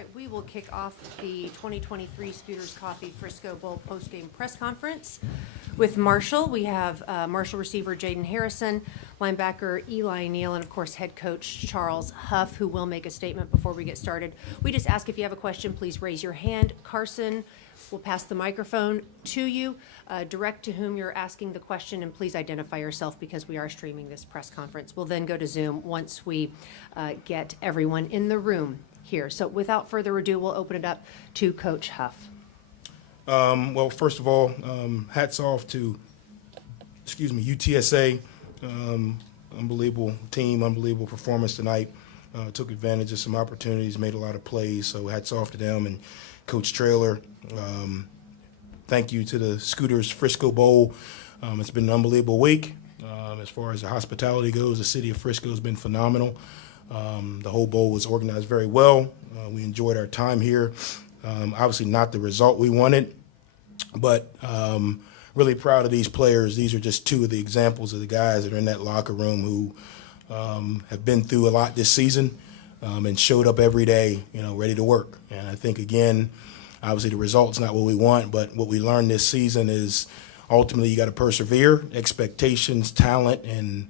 right, we will kick off the 2023 Scooters Coffee Frisco Bowl postgame press conference with Marshall. We have Marshall receiver Jaden Harrison, linebacker Eli Neal, and of course head coach Charles Huff, who will make a statement before we get started. We just ask if you have a question, please raise your hand. Carson will pass the microphone to you. Direct to whom you're asking the question, and please identify yourself because we are streaming this press conference. We'll then go to Zoom once we get everyone in the room here. So without further ado, we'll open it up to Coach Huff. Well, first of all, hats off to, UTSA. Unbelievable team, unbelievable performance tonight. Took advantage of some opportunities, made a lot of plays, so hats off to them. And Coach Traylor, thank you to the Scooters Frisco Bowl. It's been an unbelievable week. As far as the hospitality goes, the city of Frisco has been phenomenal. The whole bowl was organized very well. We enjoyed our time here. Obviously not the result we wanted, but really proud of these players. These are just two of the examples of the guys that are in that locker room who have been through a lot this season and showed up every day, ready to work. And I think, again, obviously the result's not what we want, but what we learned this season is ultimately you got to persevere. Expectations, talent, and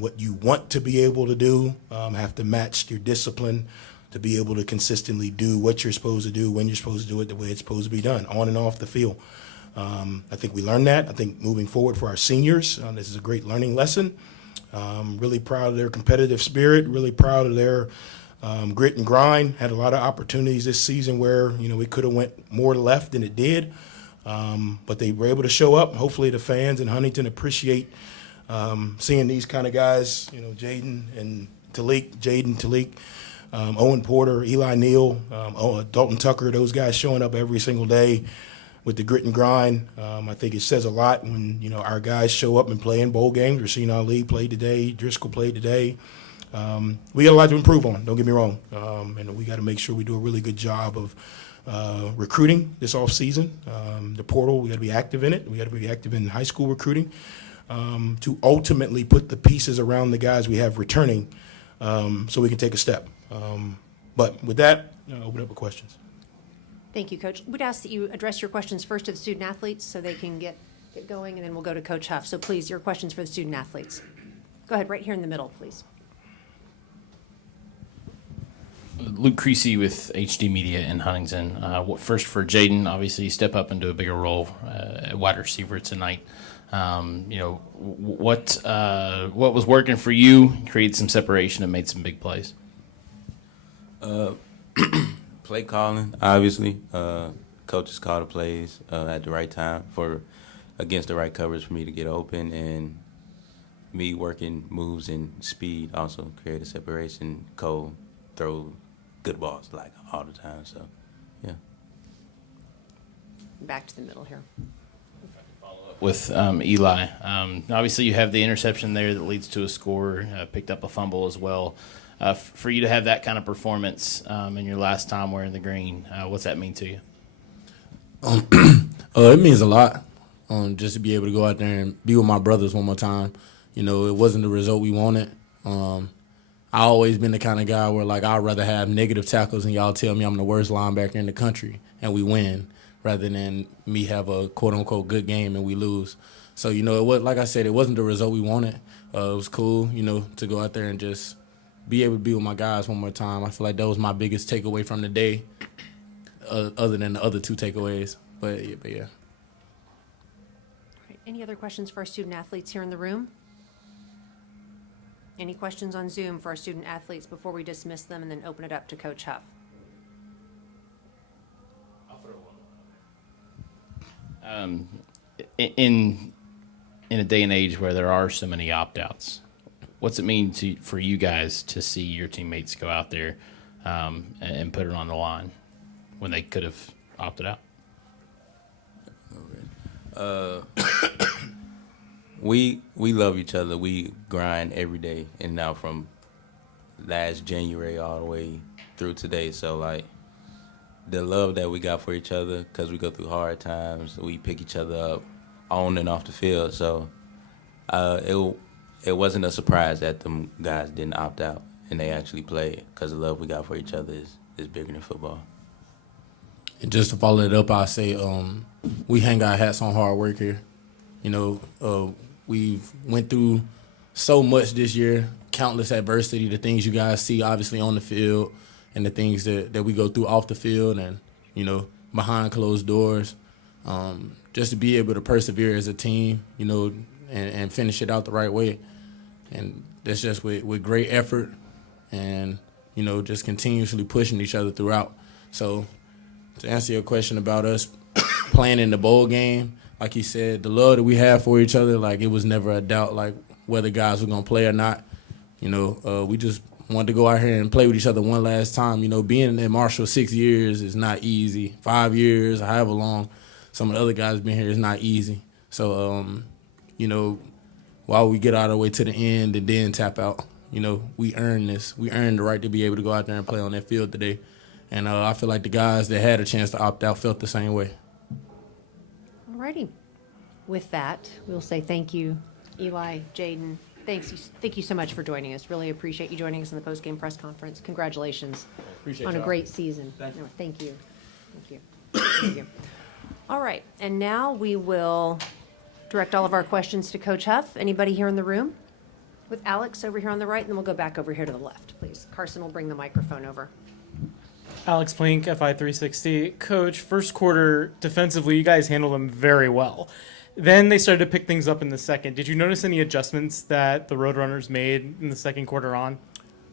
what you want to be able to do have to match your discipline to be able to consistently do what you're supposed to do, when you're supposed to do it, the way it's supposed to be done, on and off the field. I think we learned that. I think moving forward for our seniors, this is a great learning lesson. Really proud of their competitive spirit, really proud of their grit and grind. Had a lot of opportunities this season where, we could have went more left than it did, but they were able to show up. Hopefully the fans in Huntington appreciate seeing these kind of guys, Jaden, Talik, Owen Porter, Eli Neal, Dalton Tucker, those guys showing up every single day with the grit and grind. I think it says a lot when, our guys show up and play in bowl games. Rasheen Ali played today, Driscoll played today. We got a lot to improve on, don't get me wrong. And we got to make sure we do a really good job of recruiting this offseason. The portal, we got to be active in it. We got to be active in high school recruiting to ultimately put the pieces around the guys we have returning so we can take a step. But with that, open up for questions. Thank you, Coach. We'd ask that you address your questions first to the student athletes so they can get going, and then we'll go to Coach Huff. So please, your questions for the student athletes. Go ahead, right here in the middle, please. Luke Creasy with HD Media in Huntington. First for Jaden, obviously you step up into a bigger role at wide receiver tonight. What was working for you, created some separation and made some big plays? Play calling, obviously. Coaches call the plays at the right time against the right coverage for me to get open, and me working moves and speed also create a separation. Cole throw good balls like all the time, so yeah. Back to the middle here. With Eli, obviously you have the interception there that leads to a score, picked up a fumble as well. For you to have that kind of performance in your last time wearing the green, what's that mean to you? It means a lot. Just to be able to go out there and be with my brothers one more time. It wasn't the result we wanted. I always been the kind of guy where, I'd rather have negative tackles and y'all tell me I'm the worst linebacker in the country and we win rather than me have a quote-unquote good game and we lose. So, it was, like I said, it wasn't the result we wanted. It was cool, to go out there and just be able to be with my guys one more time. I feel like that was my biggest takeaway from the day, other than the other two takeaways. But yeah. All right. Any other questions for our student athletes here in the room? Any questions on Zoom for our student athletes before we dismiss them and then open it up to Coach Huff? I'll throw one. In a day and age where there are so many opt-outs, what's it mean for you guys to see your teammates go out there and put it on the line when they could have opted out? We love each other. We grind every day and now from last January all the way through today. So, the love that we got for each other, because we go through hard times, we pick each other up on and off the field. So, it wasn't a surprise that them guys didn't opt out and they actually played, because the love we got for each other is bigger than football. And just to follow it up, I say we hang our hats on hard work here. You know, we've went through so much this year, countless adversity, the things you guys see obviously on the field and the things that we go through off the field and, you know, behind closed doors. Just to be able to persevere as a team, you know, and finish it out the right way. And that's just with great effort and, you know, just continuously pushing each other throughout. So to answer your question about us playing in the bowl game, like you said, the love that we have for each other, like it was never a doubt, like whether guys were going to play or not. You know, we just wanted to go out here and play with each other one last time. You know, being in Marshall 6 years is not easy. 5 years, however long some of the other guys been here, is not easy. So, you know, while we get all the way to the end and then tap out, you know, we earned this. We earned the right to be able to go out there and play on that field today. And I feel like the guys that had a chance to opt out felt the same way. Alrighty. With that, we'll say thank you, Eli, Jaden. Thank you so much for joining us. Really appreciate you joining us in the post-game press conference. Congratulations on a great season. Thank you. Thank you. Thank you. Thank you. All right, and now we will direct all of our questions to Coach Huff. Anybody here in the room? With Alex over here on the right, and then we'll go back over here to the left, please. Carson will bring the microphone over. Alex Plink, FI 360. Coach, first quarter defensively, you guys handled them very well. Then they started to pick things up in the second. Did you notice any adjustments that the Roadrunners made in the second quarter on?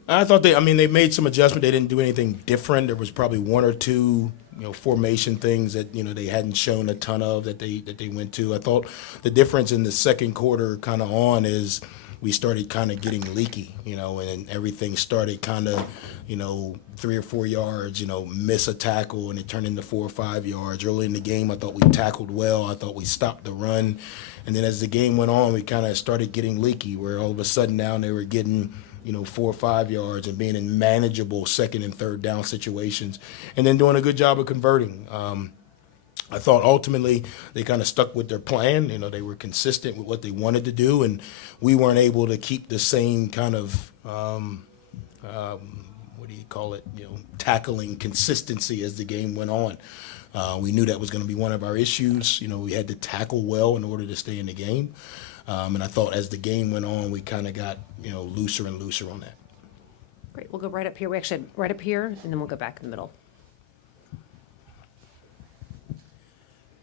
I thought they made some adjustment. They didn't do anything different. There was probably one or two, formation things that, they hadn't shown a ton of that they went to. I thought the difference in the second quarter kind of on is we started kind of getting leaky, and everything started kind of, 3 or 4 yards, miss a tackle, and it turned into 4 or 5 yards. Early in the game, I thought we tackled well. I thought we stopped the run. And then as the game went on, we kind of started getting leaky, where all of a sudden now they were getting, 4 or 5 yards and being in manageable second and third down situations, and then doing a good job of converting. I thought ultimately they kind of stuck with their plan. They were consistent with what they wanted to do, and we weren't able to keep the same kind of tackling consistency as the game went on. We knew that was going to be one of our issues. We had to tackle well in order to stay in the game. And I thought as the game went on, we kind of got, looser and looser on that. Great, we'll go right up here. We actually had right up here, and then we'll go back in the middle.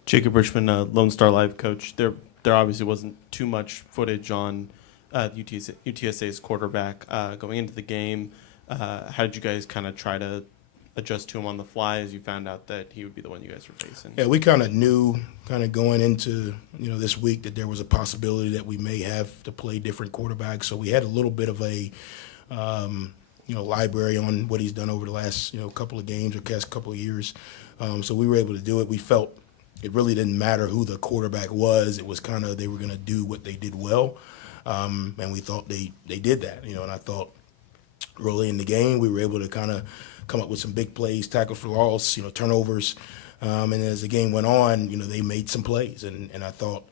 Jacob Richmond, Lone Star Live coach. There obviously wasn't too much footage on UTSA's quarterback going into the game. How did you guys kind of try to adjust to him on the fly as you found out that he would be the one you guys were facing? Yeah, we kind of knew going into, this week that there was a possibility that we may have to play different quarterbacks. So we had a little bit of a, library on what he's done over the last, couple of games or past couple of years. So we were able to do it. We felt it really didn't matter who the quarterback was. It was kind of they were going to do what they did well. And we thought they did that, and I thought early in the game we were able to kind of come up with some big plays, tackle for loss, turnovers. And as the game went on, they made some plays. And I thought,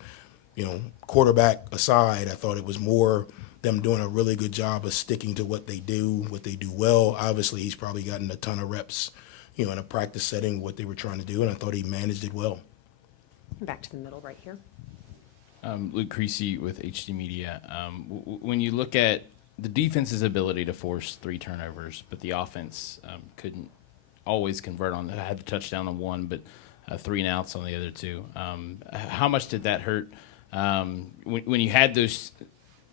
quarterback aside, I thought it was more them doing a really good job of sticking to what they do well. Obviously, he's probably gotten a ton of reps, in a practice setting, what they were trying to do, and I thought he managed it well. Back to the middle right here. Luke Creasy with HD Media. When you look at the defense's ability to force 3 turnovers, but the offense couldn't always convert on that. Had the touchdown on one, but 3 and outs on the other 2. How much did that hurt when you had those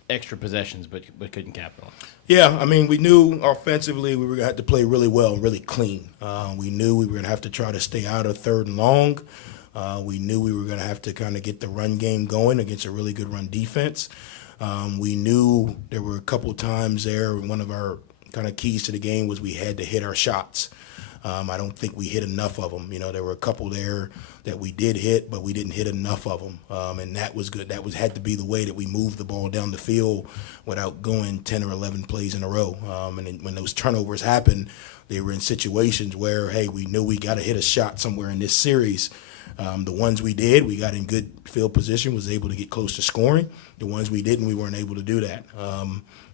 extra possessions but couldn't capitalize? Yeah, we knew offensively we were going to have to play really well, really clean. We knew we were going to have to try to stay out of third and long. We knew we were going to have to kind of get the run game going against a really good run defense. We knew there were a couple times there, one of our kind of keys to the game was we had to hit our shots. I don't think we hit enough of them. There were a couple there that we did hit, but we didn't hit enough of them. And that was good. That had to be the way that we moved the ball down the field without going 10 or 11 plays in a row. And then when those turnovers happened, they were in situations where, hey, we knew we got to hit a shot somewhere in this series. The ones we did, we got in good field position, was able to get close to scoring. The ones we didn't, we weren't able to do that.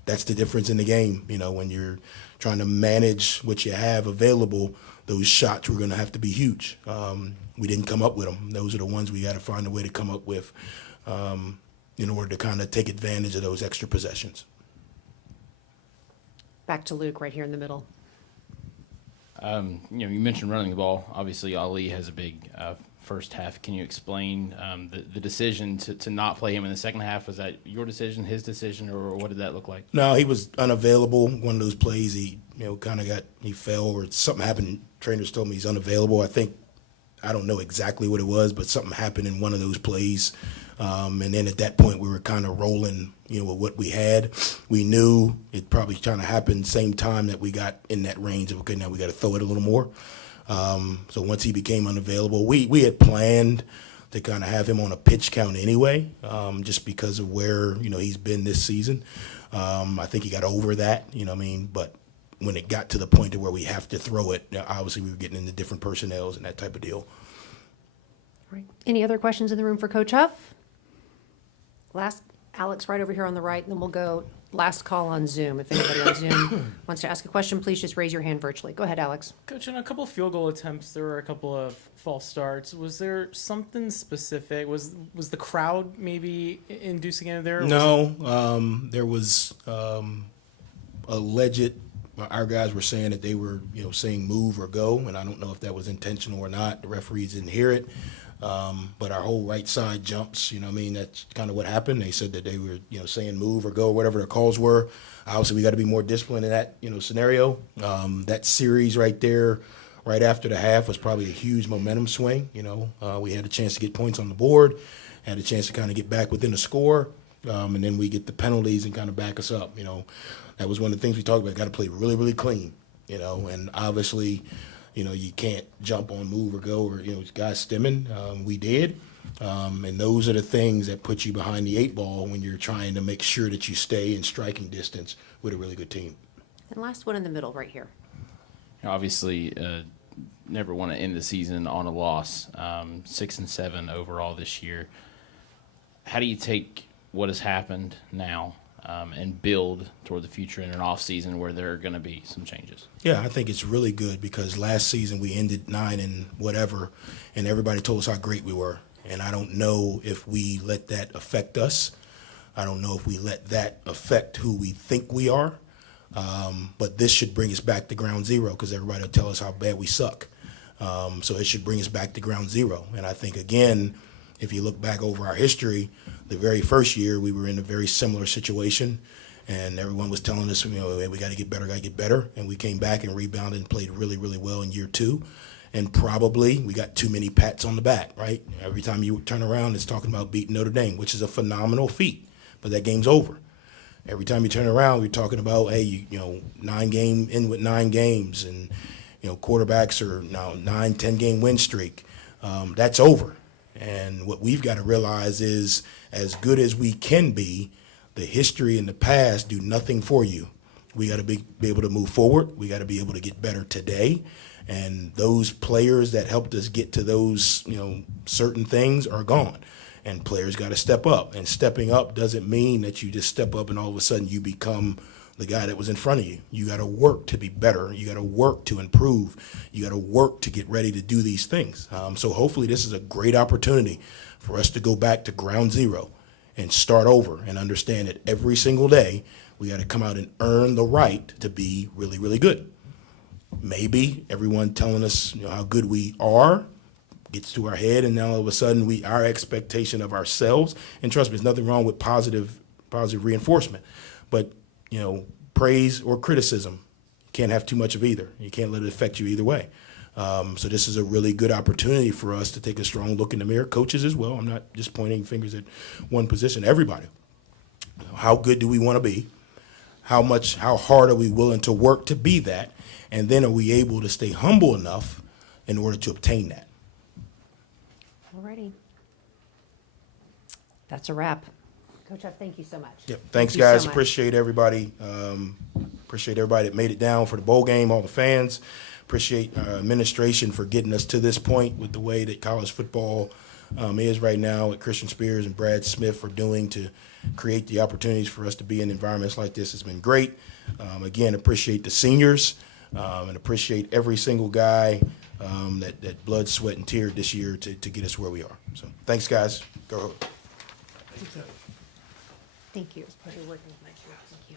that's the difference in the game. You know, when you're trying to manage what you have available, those shots were going to have to be huge. We didn't come up with them. Those are the ones we got to find a way to come up with in order to kind of take advantage of those extra possessions. Back to Luke right here in the middle. You mentioned running the ball. Obviously, Ali has a big first half. Can you explain the decision to not play him in the second half? Was that your decision, his decision, or what did that look like? No, he was unavailable. One of those plays, he he fell or something happened. Trainers told me he's unavailable. I don't know exactly what it was, but something happened in one of those plays. And then at that point, we were kind of rolling, with what we had. We knew it probably kind of happened same time that we got in that range of, okay, now we got to throw it a little more. So once he became unavailable, we had planned to kind of have him on a pitch count anyway, just because of where, he's been this season. I think he got over that, but when it got to the point to where we have to throw it, obviously we were getting into different personnels and that type of deal. Right. Any other questions in the room for Coach Huff? Last, Alex, right over here on the right, and then we'll go last call on Zoom. If anybody on Zoom wants to ask a question, please just raise your hand virtually. Go ahead, Alex. Coach, in a couple of field goal attempts, there were a couple of false starts. Was there something specific? Was the crowd maybe inducing it there? No, there was alleged. Our guys were saying that they were, saying move or go, and I don't know if that was intentional or not. The referees didn't hear it, but our whole right side jumps. That's kind of what happened. They said that they were, saying move or go, whatever their calls were. Obviously, we got to be more disciplined in that, scenario. That series right there, right after the half, was probably a huge momentum swing. We had a chance to get points on the board, had a chance to kind of get back within the score, and then we get the penalties and kind of back us up. That was one of the things we talked about. Got to play really, really clean, and obviously, you can't jump on move or go or, guys stimming. We did. And those are the things that put you behind the eight ball when you're trying to make sure that you stay in striking distance with a really good team. And last one in the middle right here. Obviously, never want to end the season on a loss. 6-7 overall this year. How do you take what has happened now and build toward the future in an off season where there are going to be some changes? Yeah, I think it's really good because last season we ended 9 and whatever, and everybody told us how great we were. And I don't know if we let that affect us. I don't know if we let that affect who we think we are. But this should bring us back to ground zero because everybody will tell us how bad we suck. So it should bring us back to ground zero. And I think, again, if you look back over our history, the very first year we were in a very similar situation, and everyone was telling us, hey, we got to get better, and we came back and rebounded and played really, really well in year 2. And probably we got too many pats on the back, right? Every time you turn around, it's talking about beating Notre Dame, which is a phenomenal feat, but that game's over. Every time you turn around, we're talking about, hey, 9 games, and quarterbacks are now 9-10 game win streak. That's over. And what we've got to realize is, as good as we can be, the history and the past do nothing for you. We got to be able to move forward. We got to be able to get better today. And those players that helped us get to those, certain things are gone. And players got to step up. And stepping up doesn't mean that you just step up and all of a sudden you become the guy that was in front of you. You got to work to be better. You got to work to improve. You got to work to get ready to do these things. So hopefully this is a great opportunity for us to go back to ground zero and start over and understand that every single day we got to come out and earn the right to be really, really good. Maybe everyone telling us how good we are gets to our head, and now all of a sudden our expectation of ourselves, and trust me, there's nothing wrong with positive reinforcement, but praise or criticism, you can't have too much of either. You can't let it affect you either way. So this is a really good opportunity for us to take a strong look in the mirror. Coaches as well. I'm not just pointing fingers at one position. Everybody. How good do we want to be? How hard are we willing to work to be that? And then are we able to stay humble enough in order to obtain that? Alrighty. That's a wrap. Coach Huff, thank you so much. Yep. Thanks, Thank you so guys. much. Appreciate everybody. Appreciate everybody that made it down for the bowl game, all the fans. Appreciate administration for getting us to this point with the way that college football is right now, what Christian Spears and Brad Smith are doing to create the opportunities for us to be in environments like this has been great. Again, appreciate the seniors and appreciate every single guy that blood, sweat, and tear this year to get us where we are. So thanks, guys. Go ahead. Thank you. It was a pleasure working with you. Thank you.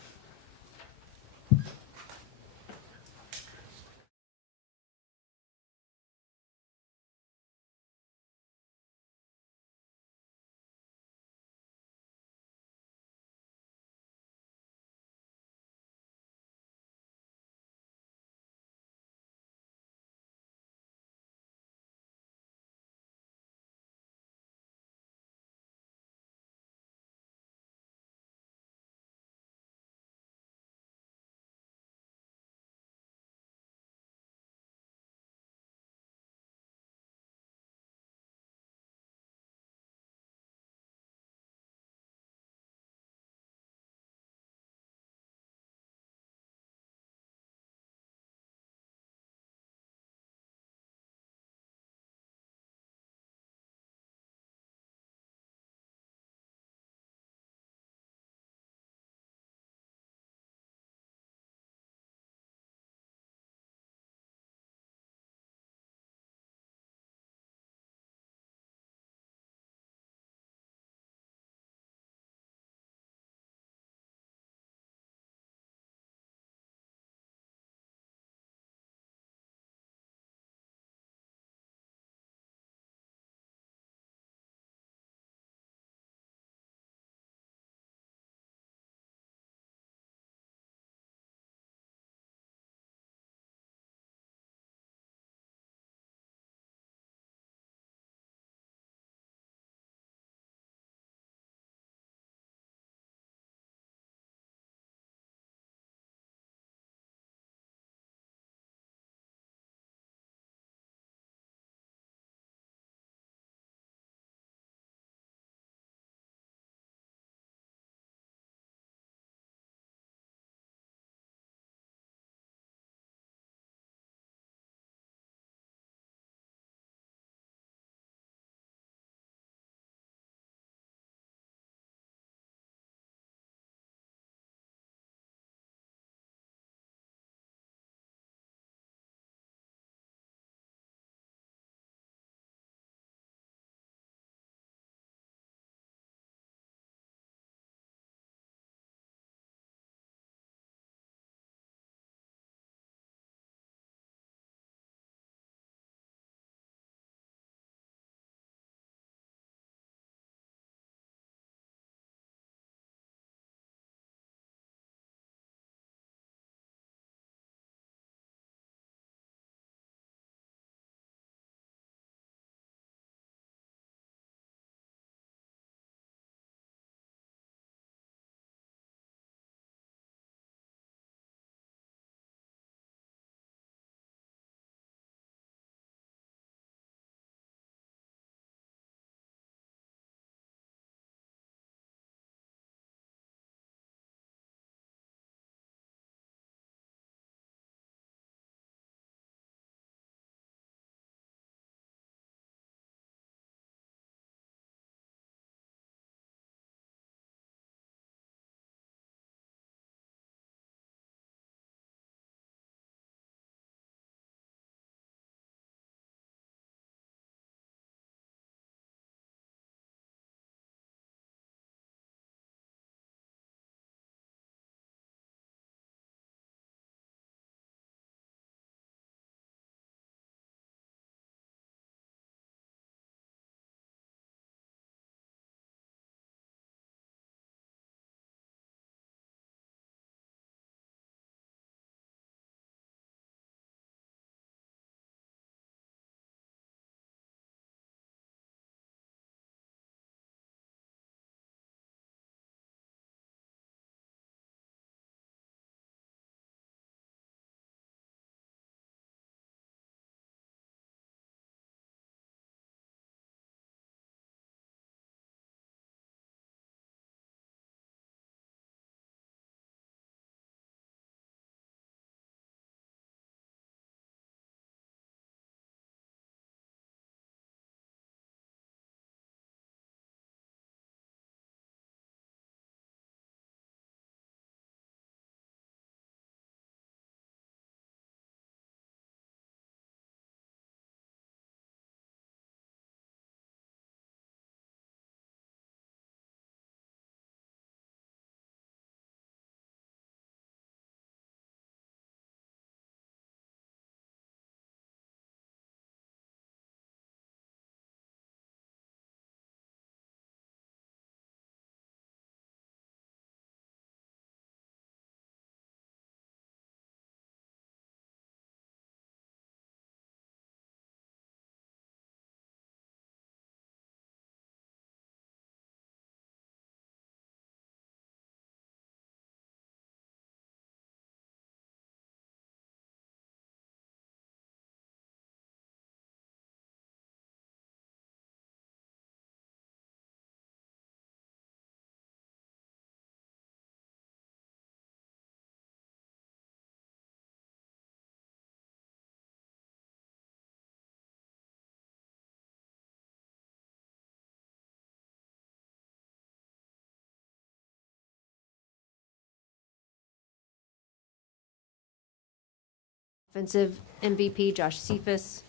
Offensive MVP Josh Cephas,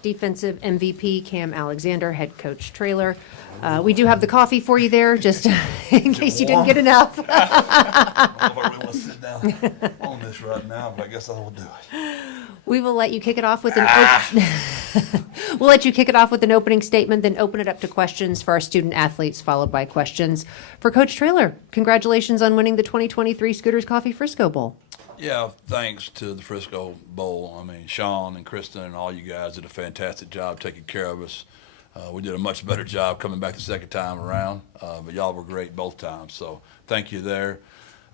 defensive MVP Cam Alexander, head coach Trailer. We do have the coffee for you there, just in case you didn't get enough. I don't know if I really want to sit down on this right now, but I guess I will do it. We will let you kick it off with we'll let you kick it off with an opening statement, then open it up to questions for our student athletes, followed by questions for Coach Trailer. Congratulations on winning the 2023 Scooters Coffee Frisco Bowl. Yeah, thanks to the Frisco Bowl. I mean, Sean and Kristen and all you guys did a fantastic job taking care of us. We did a much better job coming back the second time around, but y'all were great both times. So thank you there.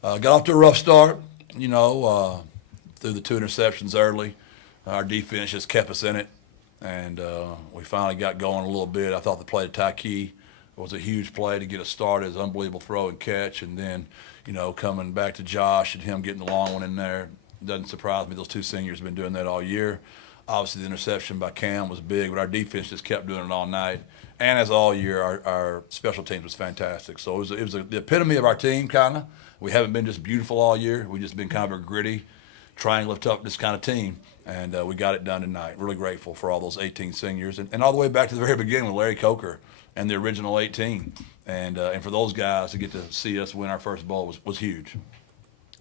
Got off to a rough start, through the 2 interceptions early. Our defense just kept us in it, and we finally got going a little bit. I thought the play to Tyke was a huge play to get us started. It was an unbelievable throw and catch, and then, coming back to Josh and him getting the long one in there, doesn't surprise me. Those 2 seniors have been doing that all year. Obviously, the interception by Cam was big, but our defense just kept doing it all night. And as all year, our special teams was fantastic. So it was the epitome of our team, kind of. We haven't been just beautiful all year. We've just been kind of a gritty, triangle toughness kind of team. And we got it done tonight. Really grateful for all those 18 seniors. And all the way back to the very beginning with Larry Coker and the original 18. And for those guys to get to see us win our first bowl was huge.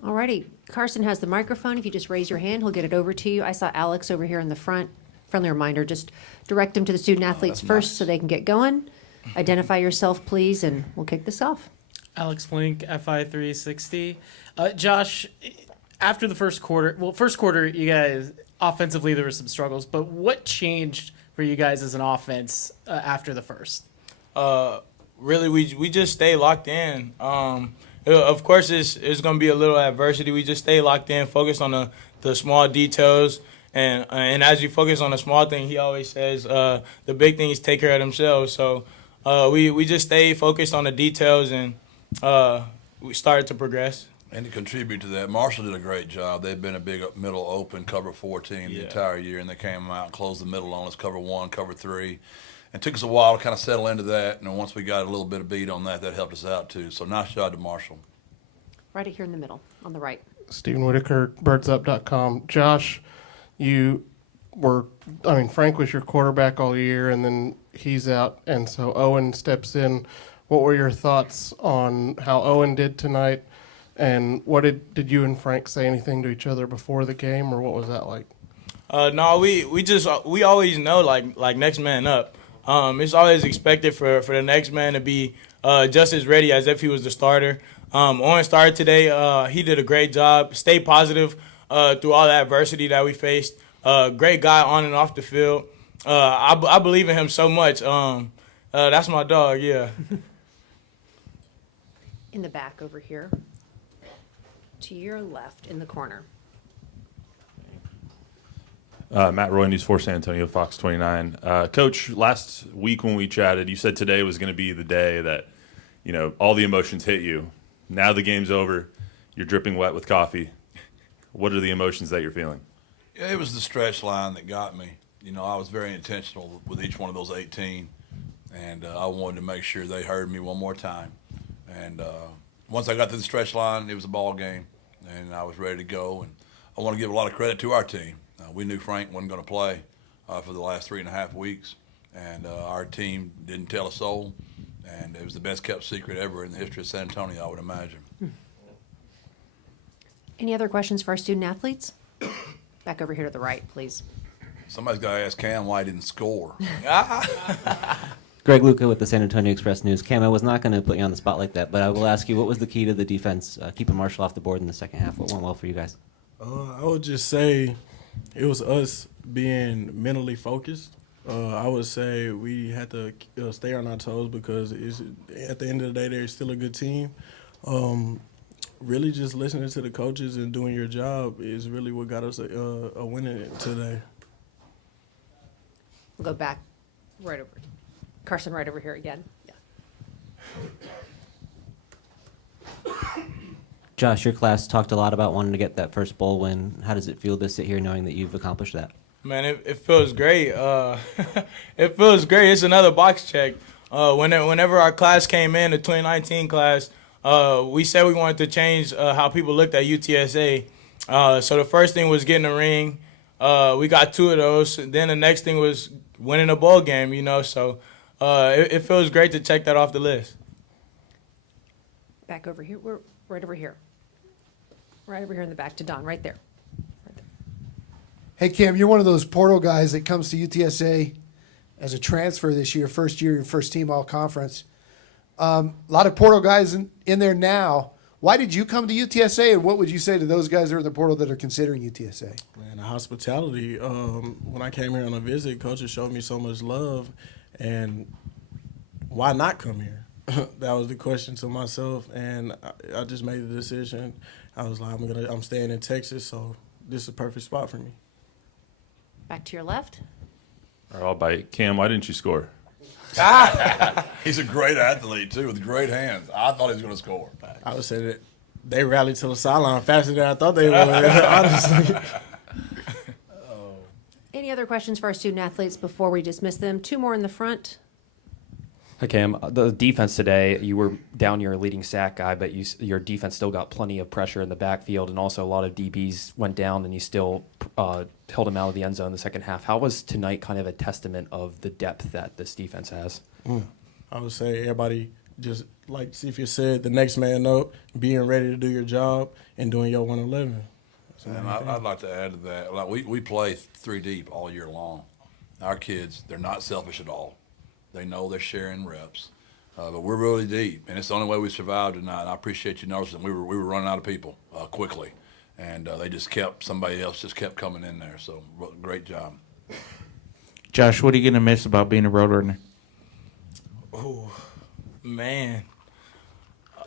All righty. Carson has the microphone. If you just raise your hand, he'll get it over to you. I saw Alex over here in the front. Friendly reminder, just direct them to the student athletes first nice. so they can get going. Identify yourself, please, and we'll kick this off. Alex Blink, FI 360. Josh, after the first quarter, you guys, offensively, there were some struggles, but what changed for you guys as an offense after the first? Really, we just stay locked in. Of course, it's going to be a little adversity. We just stay locked in, focus on the small details. And as you focus on the small thing, he always says the big things take care of themselves. So we just stay focused on the details, and we started to progress. And to contribute to that, Marshall did a great job. They've been a big middle open cover 4 team the entire year, and they came out and closed the middle on us, cover 1, cover 3. And it took us a while to kind of settle into that, and then once we got a little bit of beat on that, that helped us out too. So nice job to Marshall. Right here in the middle, on the right. Stephen Whitaker, birdsup.com. Josh, Frank was your quarterback all year, and then he's out, and so Owen steps in. What were your thoughts on how Owen did tonight, and what did you and Frank say anything to each other before the game, or what was that like? No, we always know like next man up. It's always expected for the next man to be just as ready as if he was the starter. Owen started today. He did a great job. Stay positive through all the adversity that we faced. Great guy on and off the field. I believe in him so much. That's my dog, yeah. In the back over here. To your left in the corner. Matt Roy, News 4 San Antonio, Fox 29. Coach, last week when we chatted, you said today was going to be the day that, all the emotions hit you. Now the game's over. You're dripping wet with coffee. What are the emotions that you're feeling? Yeah, it was the stretch line that got me. I was very intentional with each one of those 18, and I wanted to make sure they heard me one more time. And once I got to the stretch line, it was a ball game, and I was ready to go. And I want to give a lot of credit to our team. We knew Frank wasn't going to play for the last 3.5 weeks, and our team didn't tell a soul, and it was the best kept secret ever in the history of San Antonio, I would imagine. Any other questions for our student athletes? Back over here to the right, please. Somebody's got to ask Cam why he didn't score. Greg Luca with the San Antonio Express News. Cam, I was not going to put you on the spot like that, but I will ask you, what was the key to the defense, keeping Marshall off the board in the second half? What went well for you guys? I would just say it was us being mentally focused. I would say we had to stay on our toes because at the end of the day, they're still a good team. Really just listening to the coaches and doing your job is really what got us a win today. We'll go back right over. Carson, right over here again. Yeah. Josh, your class talked a lot about wanting to get that first bowl win. How does it feel to sit here knowing that you've accomplished that? Man, it feels great. It feels great. It's another box check. Whenever our class came in, the 2019 class, we said we wanted to change how people looked at UTSA. So the first thing was getting a ring. We got 2 of those. And then the next thing was winning a bowl game, So it feels great to check that off the list. Back over here. We're right over here. Right over here in the back to Don, right there. Hey, Cam, you're one of those portal guys that comes to UTSA as a transfer this year, first year, your first team all conference. A lot of portal guys in there now. Why did you come to UTSA, and what would you say to those guys that are in the portal that are considering UTSA? Man, the hospitality. When I came here on a visit, coaches showed me so much love, and why not come here? That was the question to myself, and I just made the decision. I was like, I'm staying in Texas, so this is a perfect spot for me. Back to your left. All right, I'll bite. Cam, why didn't you score? He's a great athlete, too, with great hands. I thought he was going to score. I would say that they rallied to the sideline faster than I thought they would, honestly. Any other questions for our student athletes before we dismiss them? 2 more in the front. Hi, Cam. The defense today, you were down your leading sack guy, but your defense still got plenty of pressure in the backfield, and also a lot of DBs went down, and you still held them out of the end zone in the second half. How was tonight kind of a testament of the depth that this defense has? I would say everybody, just like Cephas said, the next man up, being ready to do your job and doing your 111. And I'd like to add to that. Like we play 3 deep all year long. Our kids, they're not selfish at all. They know they're sharing reps, but we're really deep, and it's the only way we survived tonight. And I appreciate you noticing we were running out of people quickly, and somebody else just kept coming in there. So great job. Josh, what are you gonna miss about being a road runner? Oh, man.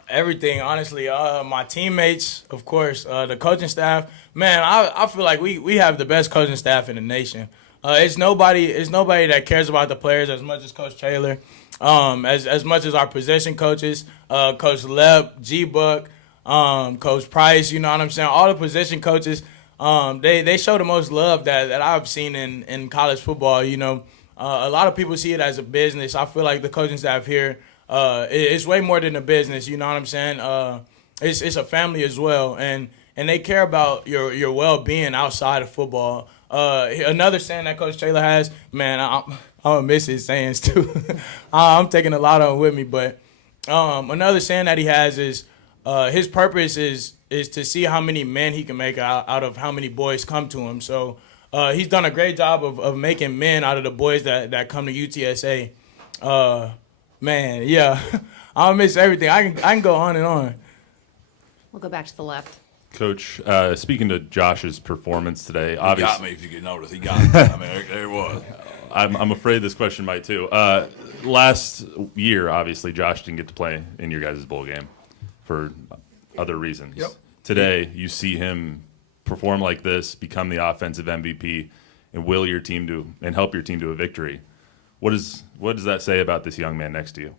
Everything, honestly. My teammates, of course, the coaching staff. Man, I feel like we have the best coaching staff in the nation. It's nobody that cares about the players as much as Coach Taylor, as much as our position coaches, Coach Lep, G-Buck, Coach Price, you know what I'm saying? All the position coaches, they show the most love that I've seen in college football, A lot of people see it as a business. I feel like the coaching staff here, it's way more than a business, you know what I'm saying? It's a family as well, and they care about your well-being outside of football. Another saying that Coach Taylor has, man, I'm gonna miss his sayings too. I'm taking a lot of them with me, but another saying that he has is his purpose is to see how many men he can make out of how many boys come to him. So he's done a great job of making men out of the boys that come to UTSA. Man, yeah, I'll miss everything. I can go on and on. We'll go back to the left. Coach, speaking to Josh's performance today, He obviously, got me, if you could notice. He got me. I mean, there it was. I'm afraid this question might too. Last year, obviously, Josh didn't get to play in your guys' bowl game for other reasons. Yep. Today, you see him perform like this, become the offensive MVP, and will your team and help your team to a victory. What does that say about this young man next to you?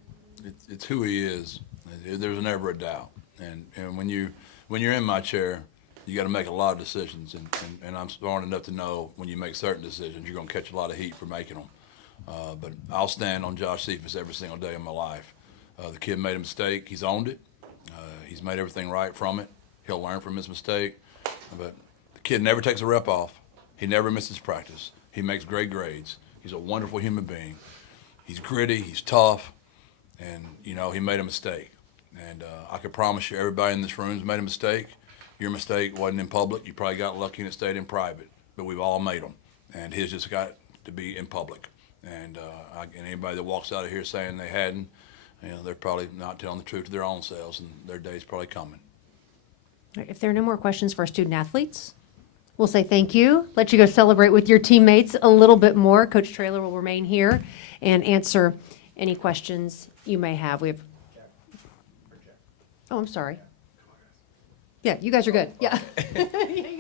It's who he is. There's never a doubt. And when you're in my chair, you got to make a lot of decisions, and I'm smart enough to know when you make certain decisions, you're going to catch a lot of heat for making them. But I'll stand on Josh Cephas every single day of my life. The kid made a mistake. He's owned it. He's made everything right from it. He'll learn from his mistake. But the kid never takes a rep off. He never misses practice. He makes great grades. He's a wonderful human being. He's gritty. He's tough. And, he made a mistake. And I can promise you everybody in this room's made a mistake. Your mistake wasn't in public. You probably got lucky and it stayed in private. But we've all made them. And his just got to be in public. And anybody that walks out of here saying they hadn't, they're probably not telling the truth to their own selves, and their day's probably coming. If there are no more questions for our student athletes, we'll say thank you. Let you go celebrate with your teammates a little bit more. Coach Traylor will remain here and answer any questions you may have. We have. Oh, I'm sorry. Yeah, you guys are good. Yeah.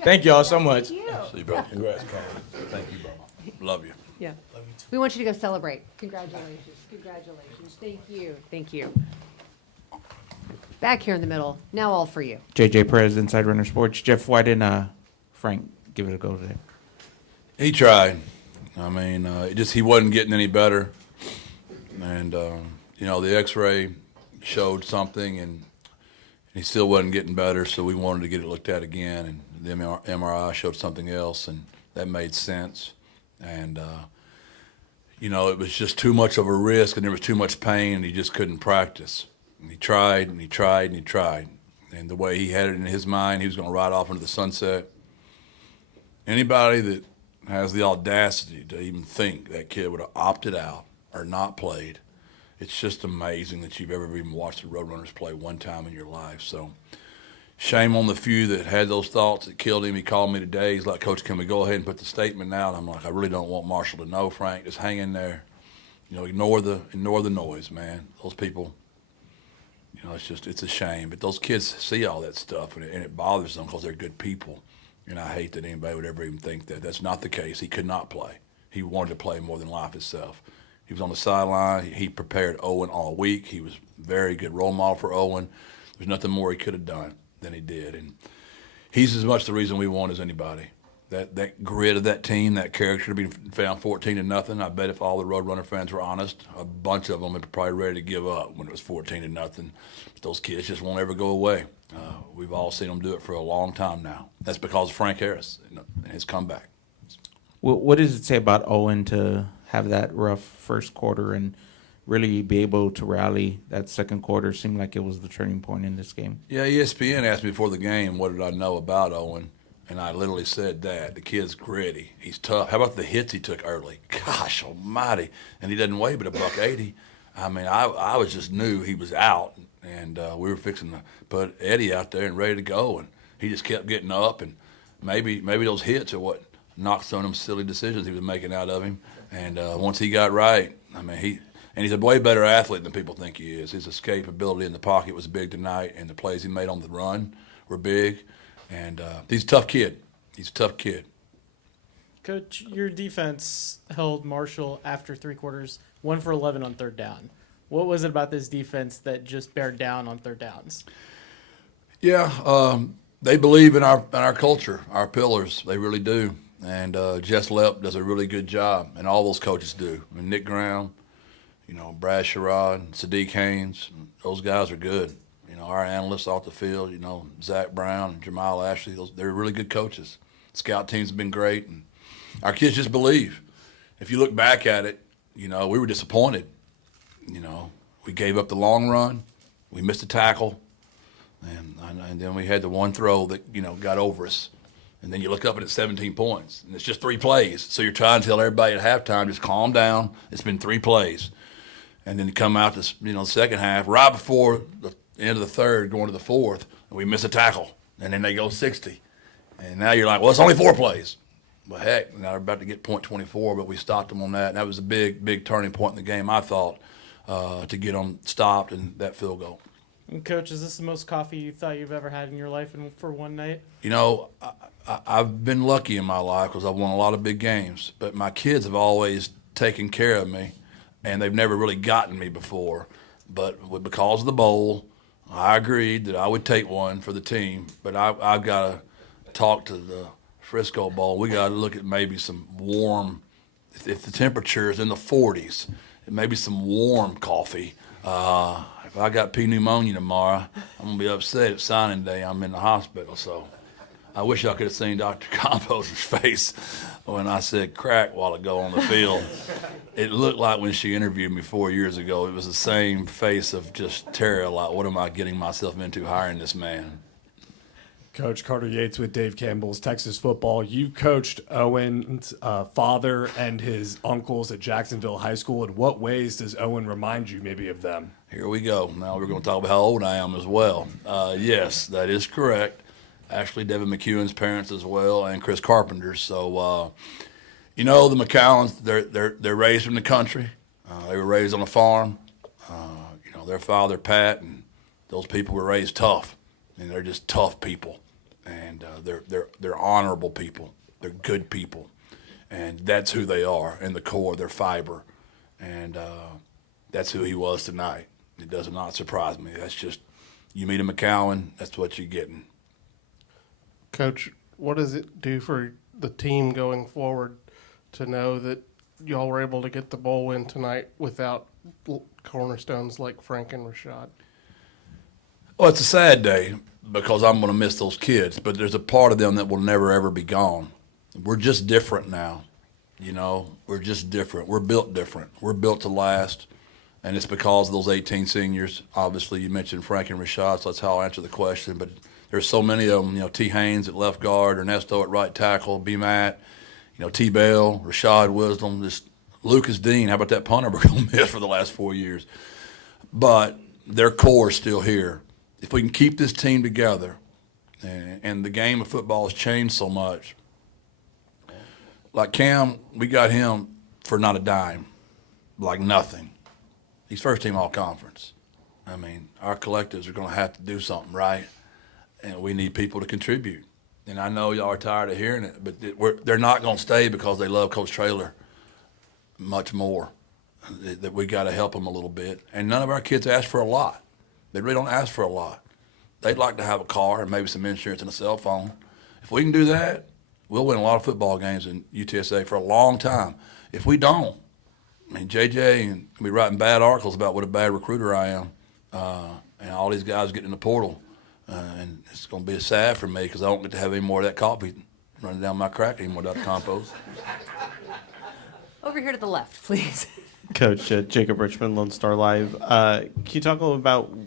Thank y'all so much. See you, bro. Congrats, Colin. Thank you, bro. Love you. Yeah. We want you to go celebrate. Congratulations. Congratulations. Thank you. Thank you. Back here in the middle. Now all for you. JJ Perez, Inside Runner Sports. Jeff, why didn't Frank give it a go today? He tried. I mean, he wasn't getting any better. And, the x-ray showed something, and he still wasn't getting better, so we wanted to get it looked at again. And the MRI showed something else, and that made sense. And, you know, it was just too much of a risk and there was too much pain and he just couldn't practice. And he tried and he tried and he tried. And the way he had it in his mind, he was going to ride off into the sunset. Anybody that has the audacity to even think that kid would have opted out or not played, it's just amazing that you've ever even watched the Roadrunners play one time in your life. So shame on the few that had those thoughts that killed him. He called me today. He's like, Coach, can we go ahead and put the statement out? I'm like, I really don't want Marshall to know, Frank. Just hang in there. You know, ignore the noise, man. Those people, you know, it's a shame. But those kids see all that stuff, and it bothers them because they're good people. And I hate that anybody would ever even think that. That's not the case. He could not play. He wanted to play more than life itself. He was on the sideline. He prepared Owen all week. He was a very good role model for Owen. There's nothing more he could have done than he did. And he's as much the reason we won as anybody. That grit of that team, that character to be found 14-0. I bet if all the Roadrunner fans were honest, a bunch of them would be probably ready to give up when it was 14-0. But those kids just won't ever go away. We've all seen them do it for a long time now. That's because of Frank Harris and his comeback. What does it say about Owen to have that rough first quarter and really be able to rally that second quarter? Seemed like it was the turning point in this game. Yeah, ESPN asked me before the game, what did I know about Owen? And I literally said that. The kid's gritty. He's tough. How about the hits he took early? Gosh almighty. And he doesn't weigh but $180. I mean, I was just knew he was out. And we were fixing to put Eddie out there and ready to go. And he just kept getting up. And maybe those hits are what knocked some of them silly decisions he was making out of him. And once he got right, I mean, he's a way better athlete than people think he is. His escapability in the pocket was big tonight, and the plays he made on the run were big. And he's a tough kid. He's a tough kid. Coach, your defense held Marshall after 3 quarters, 1 for 11 on third down. What was it about this defense that just bared down on third downs? Yeah, they believe in our culture, our pillars. They really do. And Jess Lepp does a really good job, and all those coaches do. I mean, Nick Graham, you know, Brad Sherrod, Sadiq Haynes, those guys are good. You know, our analysts off the field, you know, Zach Brown and Jamal Ashley, they're really good coaches. Scout teams have been great, and our kids just believe. If you look back at it, you know, we were disappointed. You know, we gave up the long run, we missed a tackle, and then we had the one throw that, you know, got over us. And then you look up and it's 17 points, and it's just 3 plays. So you're trying to tell everybody at halftime, just calm down. It's been 3 plays. And then you come out this, you know, second half, right before the end of the third, going to the fourth, and we miss a tackle. And then they go 60. And now you're like, well, it's only 4 plays. Well, heck, now they're about to get point 24, but we stopped them on that. And that was a big, big turning point in the game, I thought, to get them stopped and that field goal. And Coach, is this the most coffee you thought you've ever had in your life for one night? You know, I've been lucky in my life because I've won a lot of big games, but my kids have always taken care of me, and they've never really gotten me before. But because of the bowl, I agreed that I would take one for the team, but I've got to talk to the Frisco Bowl. We got to look at maybe some warm, if the temperature is in the 40s, maybe some warm coffee. If I got pneumonia tomorrow, I'm going to be upset. It's signing day. I'm in the hospital, so I wish I could have seen Dr. Composer's face when I said crack while ago on the field. It looked like when she interviewed me 4 years ago, it was the same face of just terror, like, what am I getting myself into hiring this man? Coach Carter Yates with Dave Campbell's Texas Football. You coached Owen's father and his uncles at Jacksonville High School. In what ways does Owen remind you maybe of them? Here we go. Now we're going to talk about how old I am as well. Yes, that is correct. Actually, Devin McEwen's parents as well, and Chris Carpenter's. So, you know, the McCallans, they're raised in the country. They were raised on a farm. You know, their father, Pat, and those people were raised tough. And they're just tough people. And they're honorable people. They're good people. And that's who they are in the core, their fiber. And that's who he was tonight. It does not surprise me. That's just, you meet a McCowan, that's what you're getting. Coach, what does it do for the team going forward to know that y'all were able to get the bowl win tonight without cornerstones like Frank and Rashad? Well, it's a sad day because I'm going to miss those kids, but there's a part of them that will never, ever be gone. we're just different now. You know, we're just different. We're built different. We're built to last. And it's because of those 18 seniors. Obviously, you mentioned Frank and Rashad, so that's how I'll answer the question. But there's so many of them, you know, T. Haynes at left guard, Ernesto at right tackle, B. Matt, you know, T. Bell, Rashad Wisdom, just Lucas Dean. How about that punter we're going to miss for the last 4 years? But their core is still here. If we can keep this team together, and the game of football has changed so much. Like Cam, we got him for not a dime, like nothing. He's first team all conference. I mean, our collectives are going to have to do something, right? And we need people to contribute. And I know y'all are tired of hearing it, but they're not going to stay because they love Coach Traylor much more. That we got to help them a little bit. And none of our kids ask for a lot. They really don't ask for a lot. They'd like to have a car and maybe some insurance and a cell phone. If we can do that, we'll win a lot of football games in UTSA for a long time. If we don't, I mean, JJ and be writing bad articles about what a bad recruiter I am, and all these guys getting in the portal, and it's going to be sad for me because I don't get to have any more of that coffee running down my crack anymore without the compost. Over here to the left, please. Coach Jacob Richmond, Lone Star Live. Can you talk a little about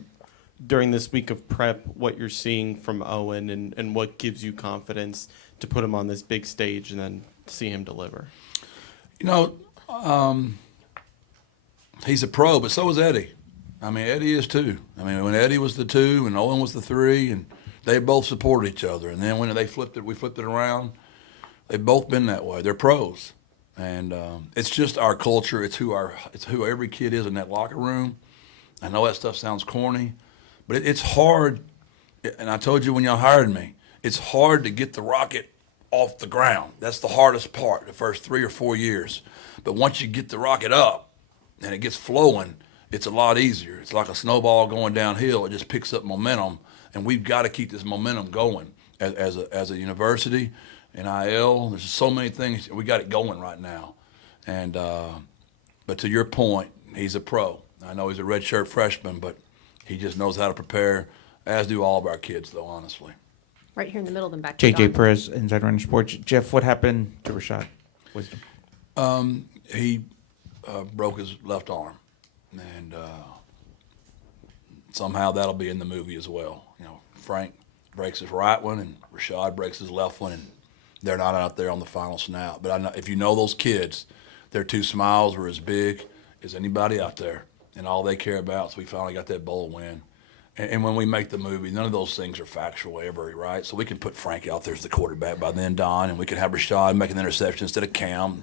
during this week of prep what you're seeing from Owen and what gives you confidence to put him on this big stage and then see him deliver? You know, he's a pro, but so is Eddie. I mean, Eddie is too. I mean, when Eddie was the 2 and Owen was the 3, and they both supported each other. And then when we flipped it around. They've both been that way. They're pros, and it's just our culture. It's who every kid is in that locker room. I know that stuff sounds corny, but it's hard. And I told you when y'all hired me, it's hard to get the rocket off the ground. That's the hardest part, the first 3 or 4 years. But once you get the rocket up and it gets flowing, it's a lot easier. It's like a snowball going downhill. It just picks up momentum, and we've got to keep this momentum going as a university. NIL, there's so many things. We got it going right now. And but to your point, he's a pro. I know he's a redshirt freshman, but he just knows how to prepare, as do all of our kids, though, honestly. Right here in the middle, then back to JJ Don. Perez, Inside Running Sports. Jeff, what happened to Rashad Wisdom? He broke his left arm, and somehow that'll be in the movie as well. You know, Frank breaks his right one, and Rashad breaks his left one, and they're not out there on the final snap. But I know, if you know those kids, their 2 smiles were as big as anybody out there, and all they care about is we finally got that bowl win. And when we make the movie, none of those things are factual ever, right? So we can put Frank out there as the quarterback by then, Don, and we can have Rashad make an interception instead of Cam.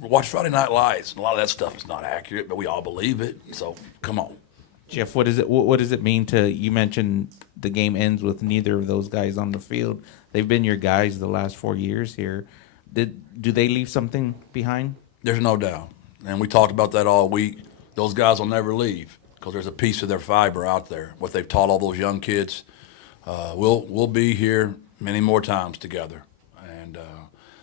Watch Friday Night Lights, and a lot of that stuff is not accurate, but we all believe it. So come on. Jeff, what does it mean to, you mentioned the game ends with neither of those guys on the field. They've been your guys the last 4 years here. Do they leave something behind? There's no doubt. And we talked about that all week. Those guys will never leave because there's a piece of their fiber out there. What they've taught all those young kids. We'll be here many more times together. And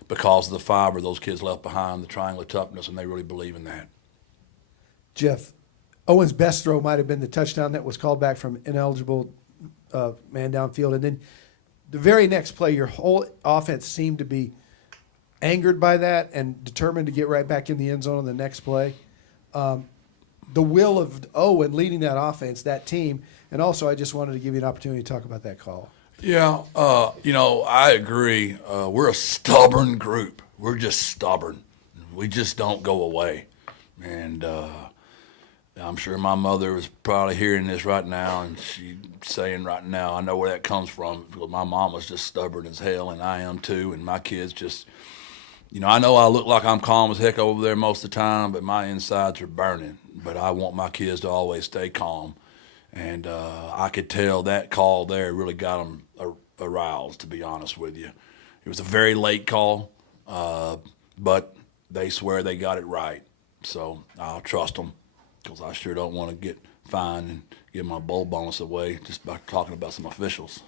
because of the fiber those kids left behind, the triangle of toughness, and they really believe in that. Jeff, Owen's best throw might have been the touchdown that was called back from ineligible man downfield. And then the very next play, your whole offense seemed to be angered by that and determined to get right back in the end zone on the next play. The will of Owen leading that offense, that team, and also I just wanted to give you an opportunity to talk about that call. Yeah, you know, I agree. We're a stubborn group. We're just stubborn. We just don't go away. And I'm sure my mother is probably hearing this right now, and she's saying right now, I know where that comes from, because my mom was just stubborn as hell, and I am too, and my kids just, you know, I know I look like I'm calm as heck over there most of the time, but my insides are burning. But I want my kids to always stay calm. And I could tell that call there really got them aroused, to be honest with you. It was a very late call, but they swear they got it right. So I'll trust them, because I sure don't want to get fined and give my bowl bonus away just by talking about some officials.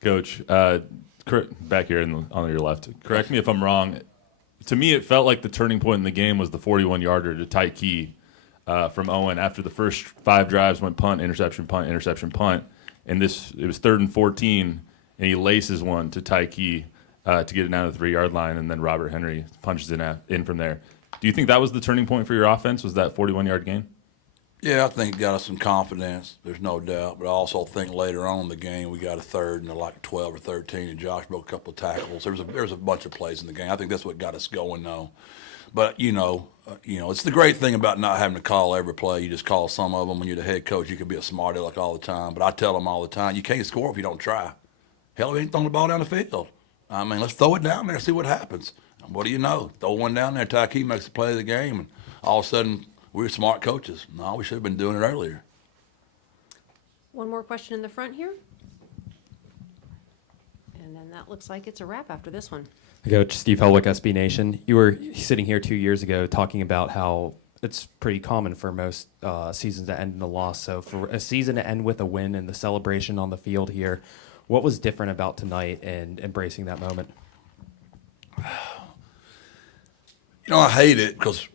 Coach, back here on your left, correct me if I'm wrong. To me, it felt like the turning point in the game was the 41-yarder to Ty Key from Owen after the first 5 drives went punt, interception, punt, interception, punt. And it was 3rd and 14, and he laces one to Ty Key. to get it down to the 3-yard line, and then Robert Henry punches in from there. Do you think that was the turning point for your offense? Was that 41-yard gain? Yeah, I think it got us some confidence. There's no doubt. But I also think later on in the game we got a third and like 12 or 13, and Josh broke a couple of tackles. There's a bunch of plays in the game. I think that's what got us going, though. But it's the great thing about not having to call every play. You just call some of them. When you're the head coach, you can be a smart aleck all the time. But I tell them all the time, you can't score if you don't try. Hell, we ain't throwing the ball down the field. I mean, let's throw it down there and see what happens. And what do you know? Throw one down there, Tyke makes the play of the game, and all of a sudden we're smart coaches. No, we should have been doing it earlier. One more question in the front here. And then that looks like it's a wrap after this one. Coach Steve Helwick, SB Nation. You were sitting here 2 years ago talking about how it's pretty common for most seasons to end in a loss. So for a season to end with a win and the celebration on the field here, what was different about tonight and embracing that moment? I hate it because,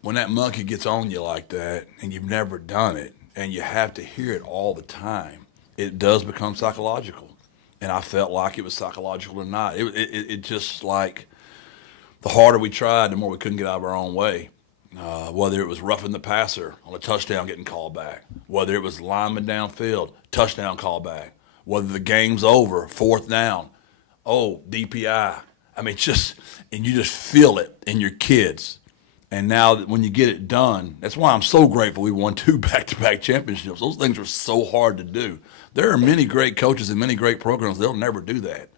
when that monkey gets on you like that and you've never done it and you have to hear it all the time, it does become psychological. And I felt like it was psychological tonight. It just like the harder we tried, the more we couldn't get out of our own way. Whether it was roughing the passer on a touchdown getting called back, whether it was lineman downfield, touchdown call back, whether the game's over, 4th down, DPI. I mean, and you just feel it in your kids. And now that when you get it done, that's why I'm so grateful we won 2 back-to-back championships. Those things are so hard to do. There are many great coaches and many great programs. They'll never do that.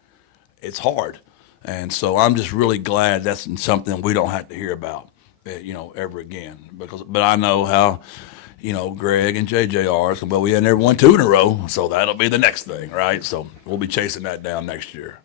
It's hard. And so I'm just really glad that's something we don't have to hear about, ever again. But I know how, Greg and JJ are. But we had never won 2 in a row, so that'll be the next thing, right? So we'll be chasing that down next year.